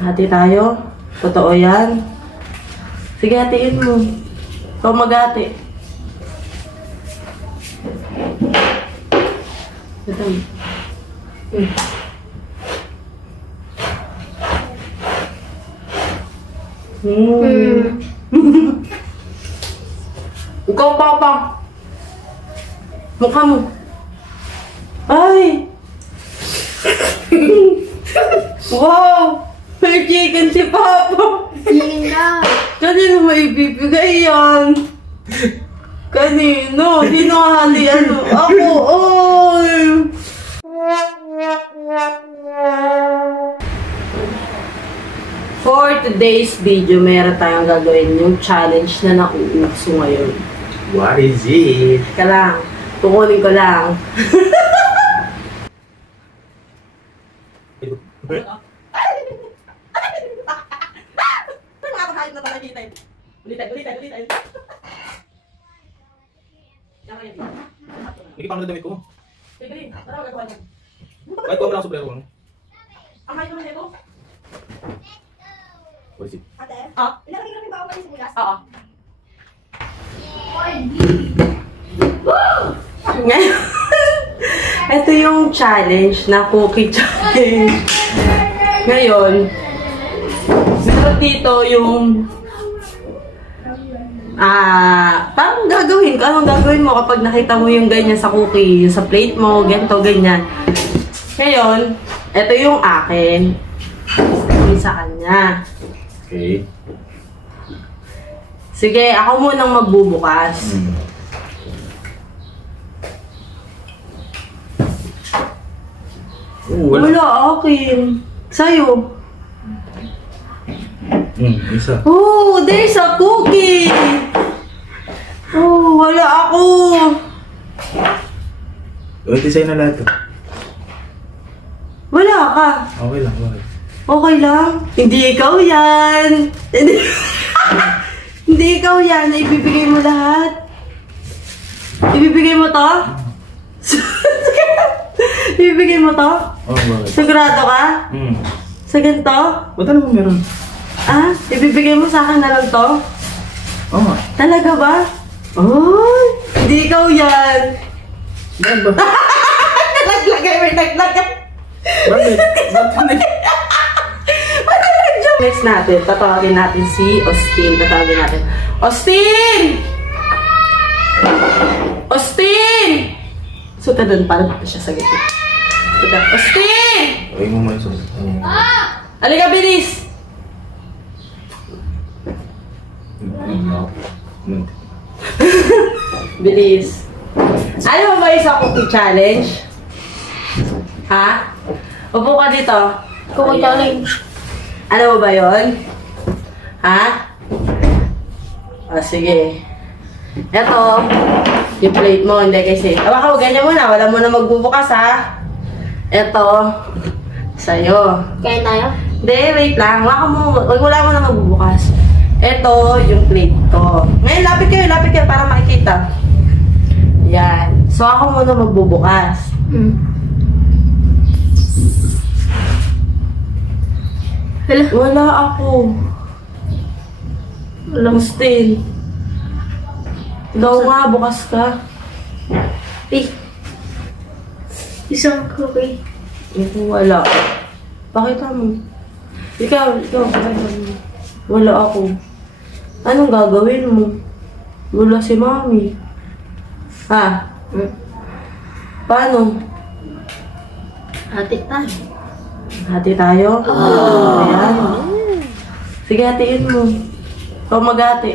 Hati tayo. Totoo yan. Sige, hatiin mo. Ikaw maghati. Ito. Ikaw, Papa. Mukha mo. Ay! Wow! May chicken si Papa! Chicken daw. Kanino may ibibigay yan? Kanino? Sino halian mo? Ako! Oy! For today's video, meron tayong gagawin yung challenge na nauuso ngayon. What is it? Teka lang. Tukunin ko lang. Ulitin. Hindi pa ako damit ko. Sige, tara magagawa niya. Kahit ko lang sobrero ko. Ang kayo naman ito? What is it? Ate? Ah? Ilagay ba ako ng simulas? Oo. Ngayon, ito yung challenge na cookie challenge. Ngayon, meron dito yung parang gagawin ko. Anong gagawin mo kapag nakita mo yung ganyan sa cookie, yung sa plate mo, ganito, ganyan. Ngayon, ito yung akin. Yung sa kanya. Okay. Sige, ako munang magbubukas. Wala akin. Sa'yo. Isa. Oh, there's a cookie! Oh, wala ako. Ito sa'yo na lahat. Wala ka. Okay lang, okay. Okay lang. Hindi ikaw yan. Hindi ikaw yan. Ibibigay mo lahat. Ibibigay mo to? Ibibigay mo to? Oh, bakit? Sigurado ka? Sa ganito? Ba't ano mo meron? Ah, ibibigay mo sa akin na lang to? Oo nga. Talaga ba? Oh, hindi ikaw yan. Bakit ba? Naglagay, may naglagay. Bakit? Bakit? Next natin, tatawagin natin si Austin. Tatawagin natin. Austin! Austin! Suta doon, parang siya sa gitna. Suta. Austin! Ay mo man sa... Halika, bilis! Bilis. Ano mo ba yung sa cookie challenge? Ha? Upo ka dito. Cookie challenge. Ano mo ba yun? Ha? O, sige. Eto, yung plate mo, hindi kasi. Awa ka, ganyan muna. Wala mo na magbubukas, ha? Eto, sa'yo. Kain tayo? Hindi, wait lang. Wala mo na magbubukas. Eto, yung plate ko. Ngayon, lapit kayo para makikita. Yan. So, ako muna magbubukas. Wala ako. Walang still. Ikaw nga, bukas ka. Isang cookie. Ito, wala. Pakita mo. Ikaw, pakita mo. Wala ako. Anong gagawin mo? Wala si Mami. Ha? Paano? Ate tayo. Hati tayo? Ayan. Sige, hatiin mo. Ikaw maghati.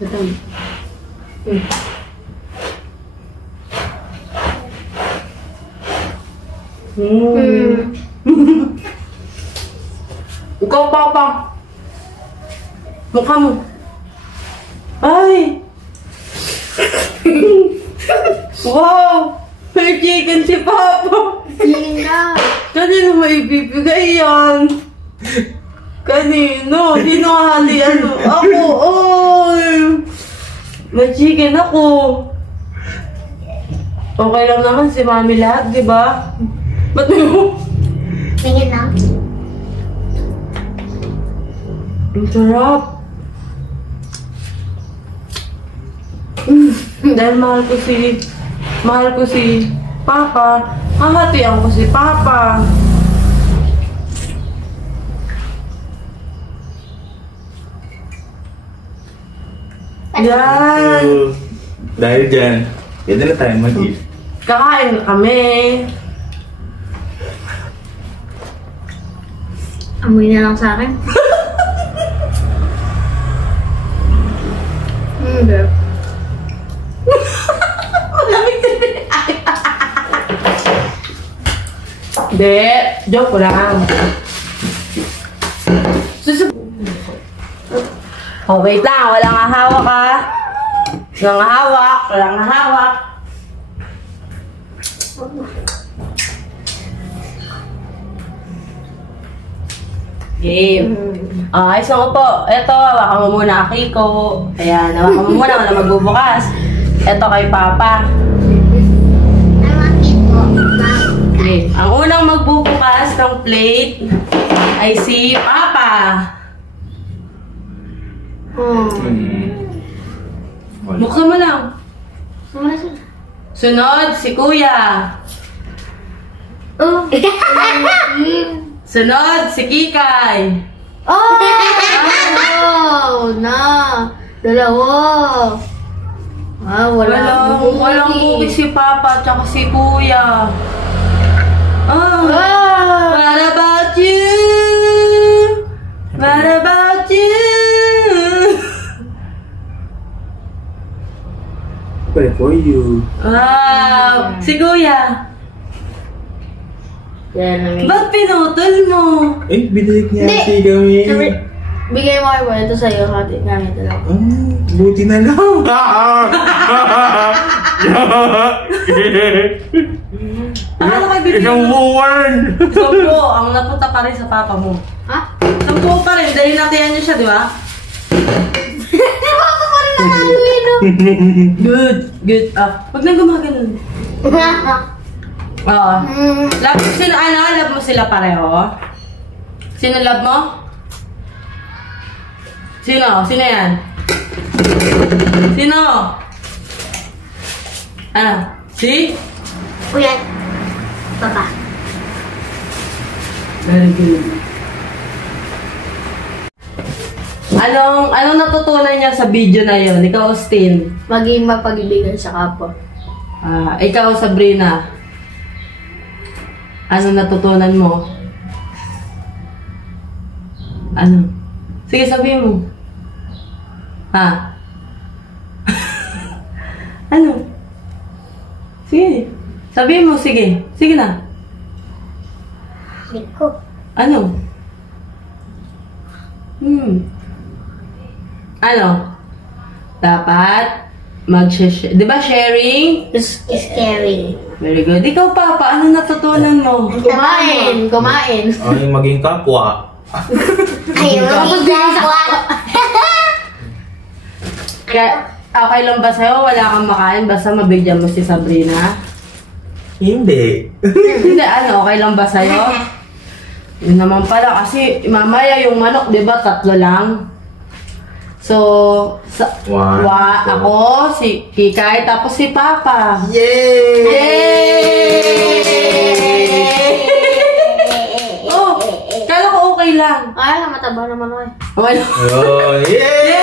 Ito. Ikaw, Papa. Mukha mo. Ay! Wow! May chicken si Papa! Chicken daw. Kanino may ibibigay yan? Kanino? Sino halian mo? Ako! Oy! May chicken ako. Okay lang naman si Mami lahat, di ba? Ba't mo? Tingin lang. Ang sarap. Dahil mahal ko si Papa. Hahatian ko si Papa. Yan. Dahil dyan, pwede na tayo mag-eat. Kakain na kami. Amoy na lang sa akin. Girl. Malamig din. Hindi, joke ko lang. Oh, wait lang. Walang hawak ha. Walang hawak. Game. Ayos ako po. Eto, hawakan mo muna Akiko. Ayan, hawakan mo muna. Wala magbubukas. Eto kay Papa. Okay. Ang unang magbubukas ng plate ay si Papa. Buksan mo lang. Sunod, si Kuya. Oh. Sunod, si Kikay. Oh! Na! Dalawa! Ah, Walang cookie si Papa at si Kuya. Oh, what about you? What about you? Pwede for you. Wow, si Kuya. Yan, Ba't pinutol mo? Eh, binalik niya Hindi. si kami. bigay mo kayo ito sa'yo, hati namin ito lang. Buti na lang. Ano kayo bibigyan? Isang buwan. Sampo, ang napunta pa rin sa papa mo. Ha? Sampo pa rin, dahil natiyan niyo siya, di ba? Di ba ako pa rin nanalo yun, no? Good, good. Huwag na gumaganon. Oo. Love, love mo sila pareho? Sino love mo? Sino? Sino yan? Sino? Si? Kuya. Papa. Very good. Anong natutunan niya sa video na yon? Ikaw, Austin. Maging mapag-ibigan sa kapwa. Ikaw, Sabrina. Ano natutunan mo? Ano? Sige, sabihin mo. Ano? Sige. Sabihin mo, sige. Sige na. Liko. Ano? Ano? Dapat mag-share. Di ba sharing? Is scary. Very good. Ikaw, Papa, ano natutunan mo? Kumain. Kumain. Ay, maging kapwa. Ayaw maging kapwa. Kaya, okay lang ba sa'yo? Wala kang makain? Basta mabigyan mo si Sabrina? Hindi. Hindi, okay lang ba sa'yo? Yun naman pala, kasi mamaya yung manok, di ba, 3 lang? So, ako, si Kikay, tapos si Papa. Yay! Oh, kala ko okay lang. Ay, mataba naman ako eh. Wala. Oh, yay!